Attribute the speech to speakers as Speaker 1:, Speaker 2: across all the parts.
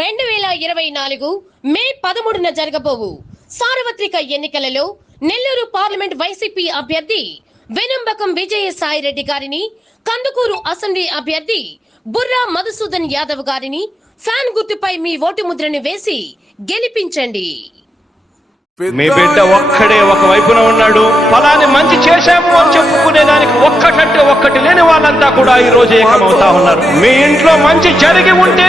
Speaker 1: రెండు వేల ఇరవై నాలుగు మే పదమూడున జరగబోవు. సార్వత్రిక ఎన్నికలలో నెల్లూరు పార్లమెంట్ వైసీపీ అభ్యర్థి వెనంబకం విజయసాయి రెడ్డి గారిని కందుకూరు అసెంబ్లీ అభ్యర్థి బుర్రా మధుసూదన్ యాదవ్ గారిని ఫ్యాన్ గుర్తుపై మీ ఓటు ముద్రను వేసి గెలిపించండి.
Speaker 2: మీ బిడ్డ ఒక్కడే ఒక వైపున ఉన్నాడు. ఫలాన్ని మంచి చేశాము అని చెప్పుకునే దానికి ఒక్కటంటే ఒక్కటి లేని వాళ్ళంతా కూడా ఈ రోజు ఏకమవుతా ఉన్నారు. మీ ఇంట్లో మంచి జరిగి ఉంటే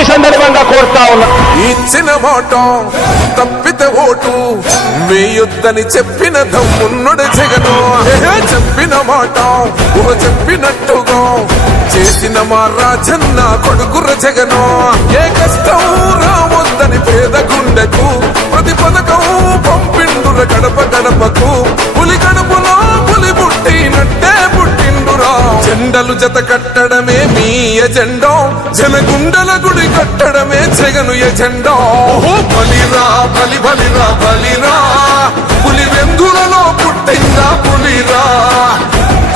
Speaker 2: ఈ సందర్భంగా కోరుతా ఉన్నా.
Speaker 3: ఇచ్చిన మాట తప్పితే ఓటు వేయొద్దని చెప్పిన దమ్మున్నడు జగను. హే, చెప్పిన మాట ఓ చెప్పినట్టుగా చేసిన మా రాజన్న కొడుకుర జగను. ఏ కష్టం రావద్దని పేద గుండెకు ప్రతి పథకం పంపిండుర గడప గడపకు జెండలు జత కట్టడమే మీ ఎజెండో. జనగుండల గుడి కట్టడమే జగను ఎజెండో. బలిరా బలి బలిరా. బలిరా పులి వెందులలో పుట్టిందా పులిరా.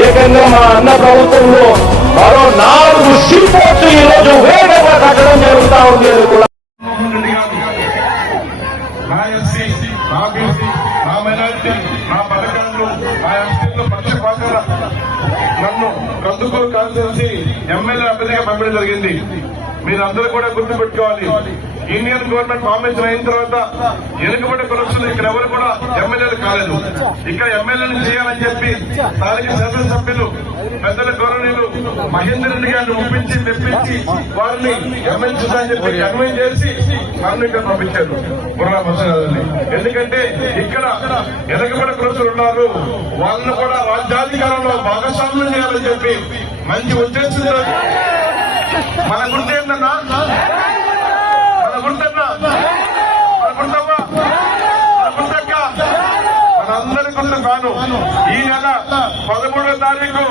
Speaker 2: ఏకంగా మా అన్న ప్రభుత్వంలో మరో నాలుగు సీపోర్ట్లు ఈ రోజు వేగంగా కట్టడం జరుగుతా ఉంది అని కూడా
Speaker 4: నన్ను కందుకూరు కాన్స్టిట్యూన్సీ ఎమ్మెల్యే అభ్యర్థిగా పంపడం జరిగింది. మీరందరూ కూడా గుర్తుపెట్టుకోవాలి. ఇండియన్ గవర్నమెంట్ ఫార్మేషన్ అయిన తర్వాత వెనుకబడి కులస్తులు ఇక్కడ ఎవరు కూడా ఎమ్మెల్యేలు కాలేదు. ఇక్కడ ఎమ్మెల్యేలు చేయాలని చెప్పి స్థానిక శాసనసభ్యులు పెద్దల గౌరవనీయులు మహేందర్ రెడ్డి గారిని ఒప్పించి మెప్పించి వారిని ఎమ్మెల్యే చూసారని చెప్పి కన్వైన్ చేసి నన్ను ఇక్కడ పంపించారు. బుర్రా ఎందుకంటే ఇక్కడ వెనకబడి కులస్తులు ఉన్నారు. వాళ్ళని కూడా రాజ్యాధికారంలో భాగస్వామ్యం చేయాలని చెప్పి మంచి ఉద్దేశంతో మన గుర్తు ఏంటన్నా మనందరి ఈ నెల పదమూడో తారీఖు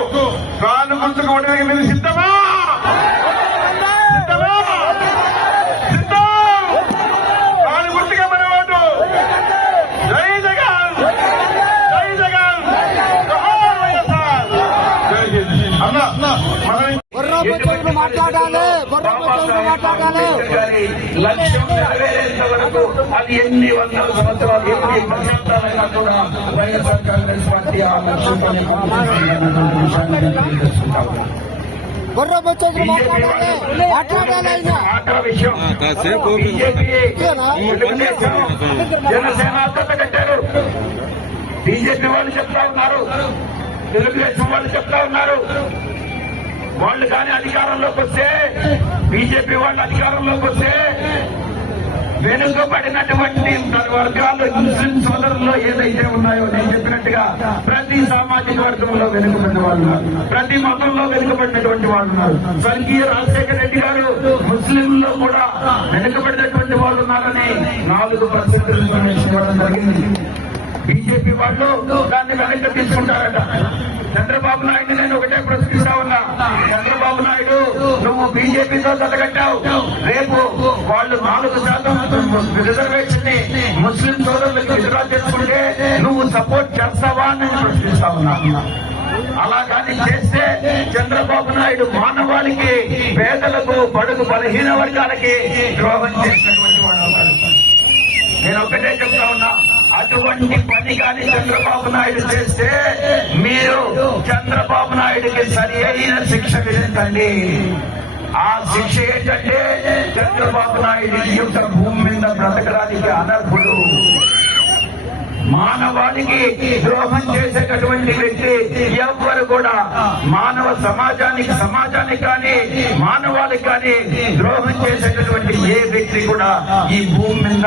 Speaker 4: కాను గుర్తుకు ఓడడానికి మీరు సిద్ధమా? జై జగన్. జై జగన్.
Speaker 5: మాట్లాడాలి.
Speaker 6: లక్ష్యం నెరవేరేంత వరకు అది ఎన్ని వందల సంవత్సరాలు ఎన్ని దశాబ్దాలైనా కూడా వైఎస్ఆర్ కాంగ్రెస్ పార్టీ ఆ జనసేన అద్దత కట్టారు బీజేపీ వాళ్ళు చెప్తా ఉన్నారు. తెలుగుదేశం వాళ్ళు చెప్తా ఉన్నారు. వాళ్ళు కానీ అధికారంలోకి వస్తే బీజేపీ వాళ్ళు అధికారంలోకి వస్తే వెనుకబడినటువంటి వర్గాలు ముస్లిం సోదరుల్లో ఏదైతే ఉన్నాయో నేను చెప్పినట్టుగా ప్రతి సామాజిక వర్గంలో వెనుకబడిన వాళ్ళు ప్రతి మతంలో వెనుకబడినటువంటి వాళ్ళు ఉన్నారు. స్వర్గీయ రాజశేఖర రెడ్డి గారు ముస్లింలో కూడా వెనుకబడినటువంటి వాళ్ళు ఉన్నారని నాలుగు పర్సెంట్ జరిగింది. బీజేపీ వాళ్ళు దాన్ని వెనక్కి తీసుకుంటారట. చంద్రబాబు నాయుడు నేను ఒకటే ప్రశ్నిస్తా ఉన్నా. చంద్రబాబు నాయుడు నువ్వు బీజేపీతో తలగట్టావు రేపు వాళ్ళు నాలుగు శాతం రిజర్వేషన్ని ముస్లిం సోదరులకు విత్డ్రా చేసుకుంటే నువ్వు సపోర్ట్ చేస్తావా అని నేను ప్రశ్నిస్తా ఉన్నా. అలా కానీ చేస్తే చంద్రబాబు నాయుడు మానవాళికి పేదలకు బడుగు బలహీన వర్గాలకి ద్రోహం చేసినటువంటి వాడు నేను ఒకటే చెప్తా ఉన్నా. అటువంటి పని కానీ చంద్రబాబు నాయుడు చేస్తే మీరు చంద్రబాబు నాయుడికి సరి అయిన శిక్ష విధించండి. ఆ శిక్ష ఏంటంటే చంద్రబాబు నాయుడు ఈ యొక్క భూమి మీద బ్రతకడానికి అనర్హుడు. మానవానికి ద్రోహం చేసేటటువంటి వ్యక్తి ఎవ్వరు కూడా మానవ సమాజానికి సమాజానికి కానీ మానవాళికి కానీ ద్రోహం చేసేటటువంటి ఏ వ్యక్తి కూడా ఈ భూమి మీద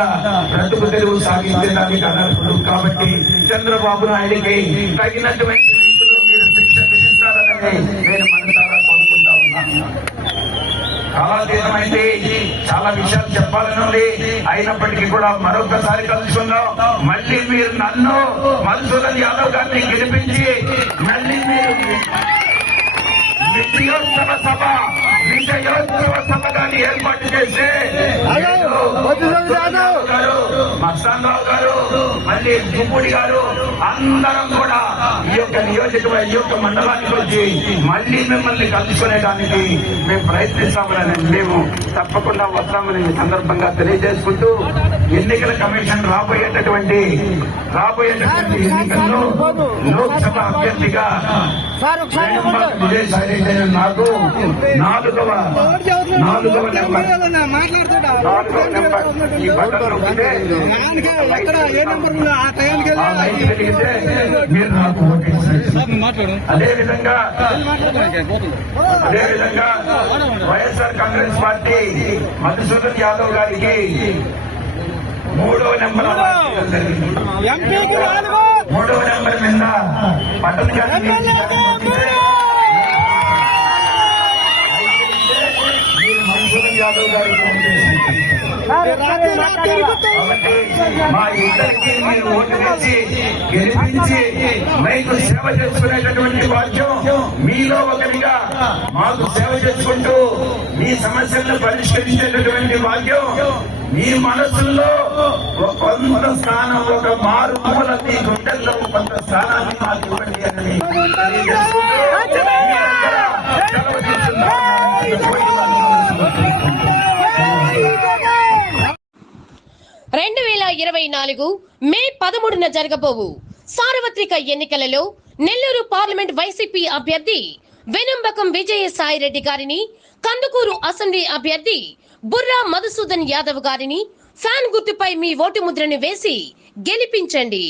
Speaker 6: బ్రతుకు తెరువు సాగించడానికి అనర్హుడు. కాబట్టి చంద్రబాబు నాయుడికి తగినటువంటి రీతిలో శిక్ష విధిస్తారని నేను మనసారా కోరుకుంటా ఉన్నాను. కాలాతీతమైంది చాలా విషయాలు చెప్పాలని ఉంది అయినప్పటికీ కూడా మరొకసారి కలుసుకుందాం. మళ్ళీ మీరు నన్ను మధుసూదన్ యాదవ్ గారిని గెలిపించి మళ్ళీ మీరు విజయోత్సవ సభ విజయోత్సవ సభ గాని ఏర్పాటు
Speaker 5: మధుసూదన్ యాదవ్
Speaker 6: గారు మళ్ళీ దుమ్ముడి గారు అందరం కూడా ఈ యొక్క నియోజకవర్గ ఈ యొక్క మండలానికి వచ్చి మళ్ళీ మిమ్మల్ని కలుసుకునేదానికి మేము ప్రయత్నిస్తామని మేము తప్పకుండా వస్తామని సందర్భంగా తెలియజేసుకుంటూ ఎన్నికల కమిషన్ రాబోయేటటువంటి రాబోయేటటువంటి ఎన్నికల్లో లోక్సభ అభ్యర్థిగా విజయసాయి నాకు నాలుగవ నాలుగవ నెంబర్. నాలుగవ ఈ బటన్ నొక్కితే మీరు నాకు ఓటేసారు అదే విధంగా అదే విధంగా YSR Congress party Madhusudan Yadav గారికి మూడవ నెంబర్ మూడవ నెంబర్ మీరు మధుసూదన్ యాదవ్ గారికి మా ఇద్దరికి మీరు ఓటు వేసి గెలిపించి మీకు సేవ చేసుకునేటటువంటి భాగ్యం మీలో ఒకరిగా మాకు సేవ చేసుకుంటూ మీ సమస్యలను పరిష్కరించేటటువంటి భాగ్యం మీ మనసుల్లో ఒక కొంత స్థానం ఒక మారు మూల మీ గుండెల్లో కొంత స్థానాన్ని మాకు ఇవ్వండి అని
Speaker 1: ఇరవై నాలుగు మే పదమూడున జరగబోవు. సార్వత్రిక ఎన్నికలలో నెల్లూరు పార్లమెంట్ వైసీపీ అభ్యర్థి వెనంబకం విజయసాయి రెడ్డి గారిని కందుకూరు అసెంబ్లీ అభ్యర్థి బుర్రా మధుసూదన్ యాదవ్ గారిని ఫ్యాన్ గుర్తుపై మీ ఓటు ముద్రను వేసి గెలిపించండి.